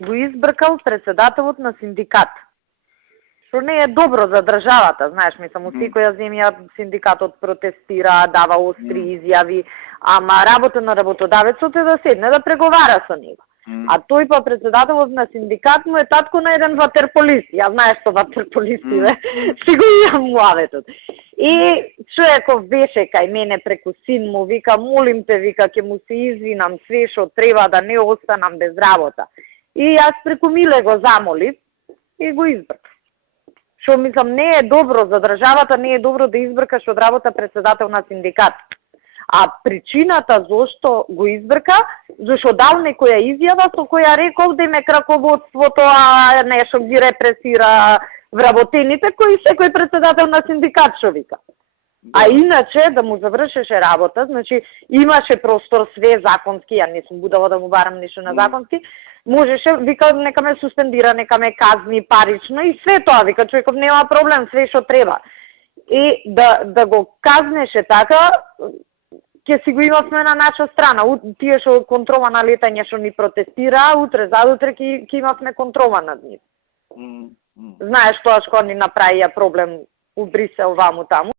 го избркал председателот на синдикат. Што не е добро за државата, знаеш, мислам, у секоја земја синдикатот протестира, дава остри изјави, ама работа на работодавецот е да седне да преговара со него. А тој па председателот на синдикат му е татко на еден ватерполист. Ја знаеш што ватерполисти, си го имам муаветот. И човеков беше кај мене преку син му, вика, молим те, вика, ќе му се извинам све што треба да не останам без работа. И јас преку Миле го замолив и го избркав. Што мислам, не е добро за државата, не е добро да избркаш од работа председател на синдикат. А причината зошто го избрка, зашто дал некоја изјава со која рекол деме краководството, а нешто ги репресира вработените, кои секој председател на синдикат што вика. А иначе, да му завршеше работа, значи имаше простор све законски, ја не сум будала да му барам ништо на законски, можеше, вика, нека ме суспендира, нека ме казни парично и све тоа, вика, човеков нема проблем, све што треба. И да го казнеше така, ќе си го имавме на наша страна. Тие што контрола на летање што ни протестира, утре, задутре ќе имавме контрола над нив. Знаеш тоа што ни направија проблем у Брисел, ваму таму.